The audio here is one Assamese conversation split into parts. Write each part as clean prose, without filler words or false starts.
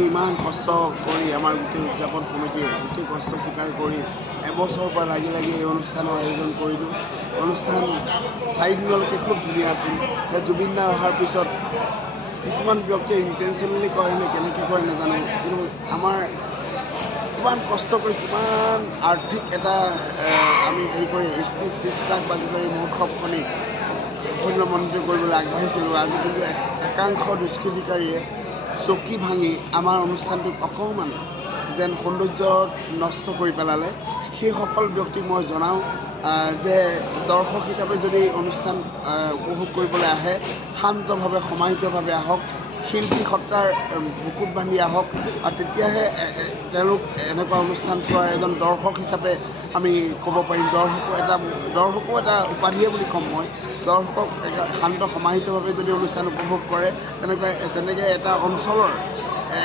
আমি ইমান কষ্ট কৰি আমাৰ গোটেই উদযাপন সমিতিয়ে গোটেই কষ্ট স্বীকাৰ কৰি এবছৰৰ পৰা লাগি লাগি এই অনুষ্ঠানৰ আয়োজন কৰিলোঁ। অনুষ্ঠান 4 দিনলৈকে খুব ধুনীয়া আছিল। জুবিন দা অহাৰ পিছত কিছুমান ব্যক্তিয়ে ইণ্টেনশ্যনেলি কৰে নে কেনেকৈ কৰে নাজানো, কিন্তু আমাৰ কিমান কষ্ট কৰি কিমান আৰ্থিক এটা আমি হেৰি কৰি 86 লাখ বাজেটেৰে মহোৎসৱখনি ধন্যমণ্ডিত কৰিবলৈ আগবাঢ়িছিলোঁ। আজি কিন্তু একাংশ দুষ্কৃতিকাৰীয়ে চকী ভাঙি আমাৰ অনুষ্ঠানটোক অকণমান যেন সৌন্দৰ্য নষ্ট কৰি পেলালে। সেইসকল ব্যক্তিক মই জনাওঁ যে দৰ্শক হিচাপে যদি অনুষ্ঠান উপভোগ কৰিবলৈ আহে শান্তভাৱে সমাহিতভাৱে আহক, শিল্পী সত্তাৰ বুকুত বান্ধি আহক, আৰু তেতিয়াহে তেওঁলোক এনেকুৱা অনুষ্ঠান চোৱাৰ এজন দৰ্শক হিচাপে আমি ক'ব পাৰিম। দৰ্শকো এটা উপাধিয়ে বুলি ক'ম মই। দৰ্শকক শান্ত সমাহিতভাৱে যদি অনুষ্ঠান উপভোগ কৰে তেনেকৈ এটা অঞ্চলৰ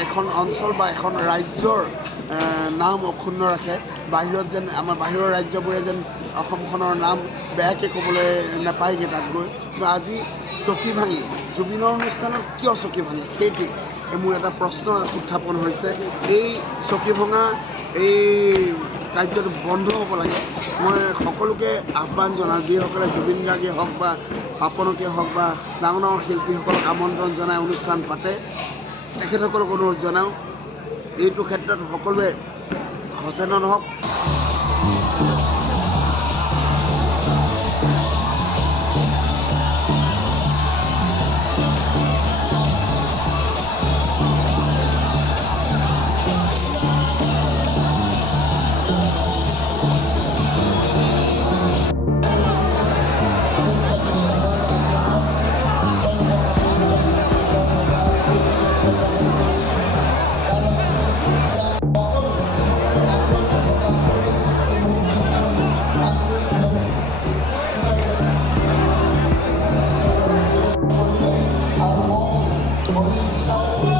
এখন অঞ্চল বা এখন ৰাজ্যৰ নাম অক্ষুণ্ণ ৰাখে। বাহিৰত যেন আমাৰ বাহিৰৰ ৰাজ্যবোৰে যেন অসমখনৰ নাম বেয়াকৈ ক'বলৈ নাপায়গৈ তাত গৈ। কিন্তু আজি চকী ভাঙি জুবিনৰ অনুষ্ঠানত কিয় চকী ভাঙে সেইটোৱে মোৰ এটা প্ৰশ্ন উত্থাপন হৈছে। এই চকী ভঙা এই কাৰ্যটো বন্ধ হ'ব লাগে। মই সকলোকে আহ্বান জনাওঁ, যিসকলে জুবিন গাৰ্গে হওক বা পাপনকে হওক বা ডাঙৰ ডাঙৰ শিল্পীসকলক আমন্ত্ৰণ জনাই অনুষ্ঠান পাতে, তেখেতসকলক অনুৰোধ জনাওঁ এইটো ক্ষেত্ৰত সকলোৱে সচেতন হওক। Oh,